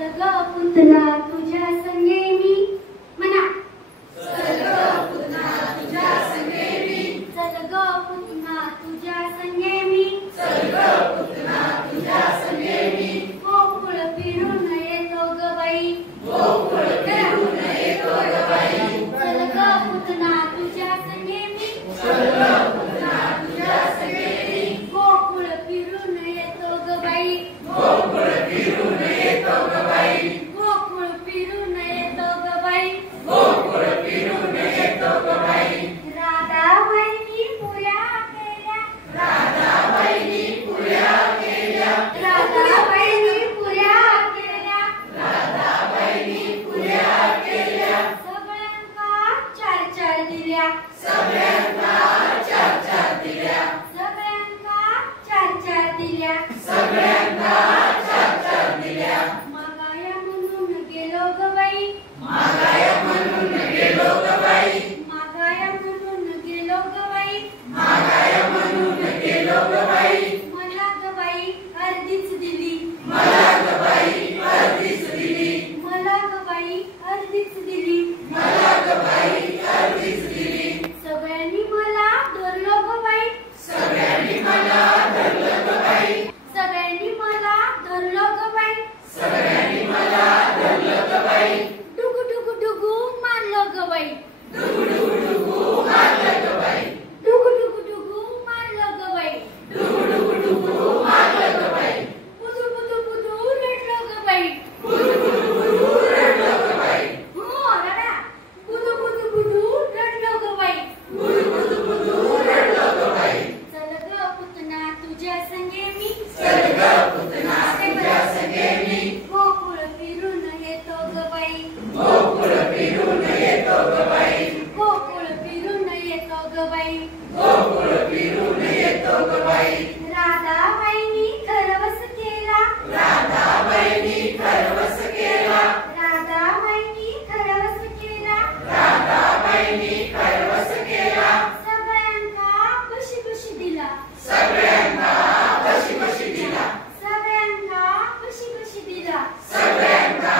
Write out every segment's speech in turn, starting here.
पुतना तुझ्या संगे मी म्हणा चल ग पुतना तुझ्या संगे मी चल ग पुतना तुझ्या संगे मी चल ग पुतना तुझ्या संगे मी गोकुळ फिरून येतो ग बाई गोकुळ फिरून येतो ग बाई चल ग पुतना तुझ्या संगे मी चल ग पुतना तुझ्या संगे मी गोकुळ फिरून येतो ग बाई गोकुळ फिरून येतो ग बाई गोकुळ फिरून येतो ग बाई गोकुळ फिरून येतो ग बाई राधाबाईंनी पुऱ्या केल्या राधाबाईंनी पुऱ्या केल्या राधाबाईंनी पुऱ्या केल्या राधाबाईंनी पुऱ्या केल्या सगळ्यांना चार चार दिल्या सगळ्यांना चार चार दिल्या सगळ्यांना चार चार दिल्या सगळ्यांना चार चार दिल्या मागाया म्हणून गेलो ग बाई मागाया म्हणून गेलो ग बाई मागाया म्हणून गेलो ग बाई मागाया म्हणून गेलो ग बाई मला ग बाई अर्धीच दिली मला ग बाई अर्धीच दिली मला ग बाई अर्धीच दिली मला ग बाई अर्धीच दिली सगळ्यांनी मला धरलो ग बाई सगळ्यांनी मला धरलं ग बाई सगळ्यांनी मला धरलो ग बाई सगळ्यांनी मला धरलं ग बाई डुगु डुगु डुगु मारलो ग बाई डुगु डुगु डुगु मारलं ग बाई डुगु डुगु डुगु मारलो ग बाई डुगु डुगु डुगु मारलं ग बाई बुदू बुदू बुदू रडलो ग बाई बुदू बुदू बुदू रडलं ग बाई हो रडा बुदू बुदू बुदू रडलो ग बाई बुदू बुदू बुदू रडलं ग बाई चल ग पुतना तुझ्या संगे मी चल ग पुतना तुझ्या संगे मी गोकुळ फिरून येतो ग बाई गोकुळ फिरून येतो ग बाई गोकुळ फिरून येतो ग बाई गोकुळ फिरून येतो ग बाई राधाबाईंनी खरवस केला राधाबाईंनी खरवस केला राधाबाईंनी खरवस केला राधाबाईंनी खरवस केला सगळ्यांना कशी कशी दिला सगळ्यांना कशी कशी दिला सगळ्यांना कशी कशी दिला सगळ्यांना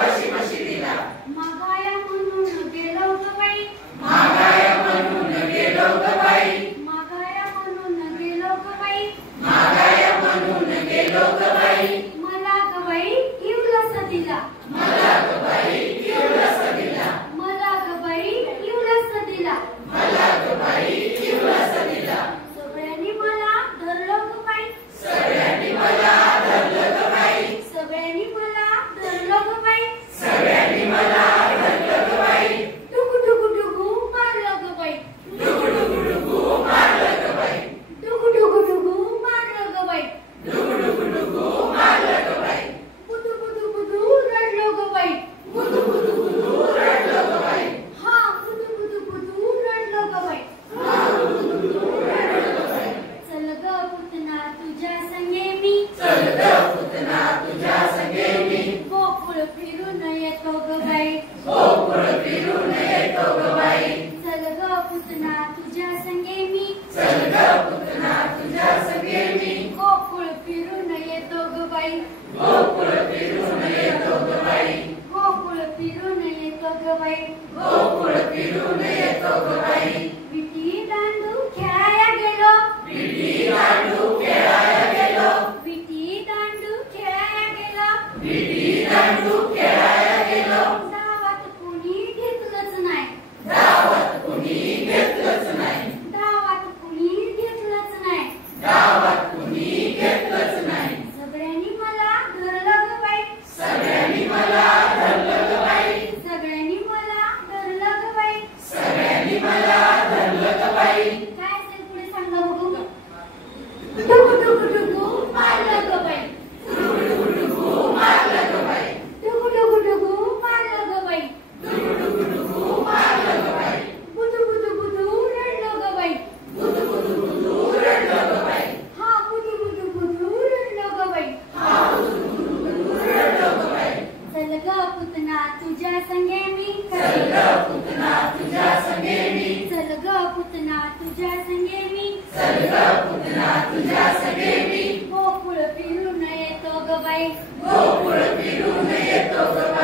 कशी कशी दिला मागाया म्हणून गेलो ग बाई मागाया म्हणून गेलो ग बाई मागाया म्हणून गेलो ग बाई मागाया म्हणून गेलो ग बाई मला ग बाई इवलासा दिला मला ग बाई इवलासा दिला मला ग बाई इवलासा दिला मला ग बाई इवलासा दिला सगळ्यांनी मला धरलो ग बाई सगळ्यांनी मला धरलं ग बाई सगळ्यांनी मला धरलो ग बाई सगळ्यांनी मला धरलं ग बाई डुगु डुगु डुगु मारलो ग बाई डुगु डुगु डुगु मारलं ग बाई डुगु डुगु डुगु मारलो ग बाई डुगु डुगु डुगु मारलं ग बाई बुदू बुदू बुदू रडलो ग बाई बुदू बुदू बुदू रडलं ग बाई हा बुदू बुदू बुदू रडलो ग बाई हा बुदू बुदू रडलं ग बाई चल ग पुतना तुझ्या संगे मी चल ग पुतना तुझ्या संगे मी गोकुळ फिरून येतो ग बाई गोकुळ फिरून येतो ग बाई चल ग पुतना तुझ्या संगे मी चल ग पुतना तुझ्या संगे मी गोकुळ फिरून येतो ग बाई गोकुळ फिरून येतो ग बाई गोकुळ फिरून येतो ग बाई गोकुळ फिरून येतो ग बाई विटी दांडू खेळायला गेलो विटी दांडू खेळायला गेलो विटी दांडू खेळायला गेलो विटी दांडू खेळायला गेलो गावात कोणी घेतलंच नाही गावात कुणी घेतलंच नाही गावात कोणी घेतलंच नाही गावात कुणी घेतलंच नाही सगळ्यांनी मला धरलं ग बाई सगळ्यांनी मला धरलं ग बाई सगळ्यांनी मला धरलं ग बाई सगळ्यांनी मला धरलं ग बाई काय असेल पुढे सांगा बघू डुगु डुगु डुगु मारलं ग बाई डुगु डुगु डुगु मारलं ग बाई डुगु डुगु गोकुळ फिरून येतो ग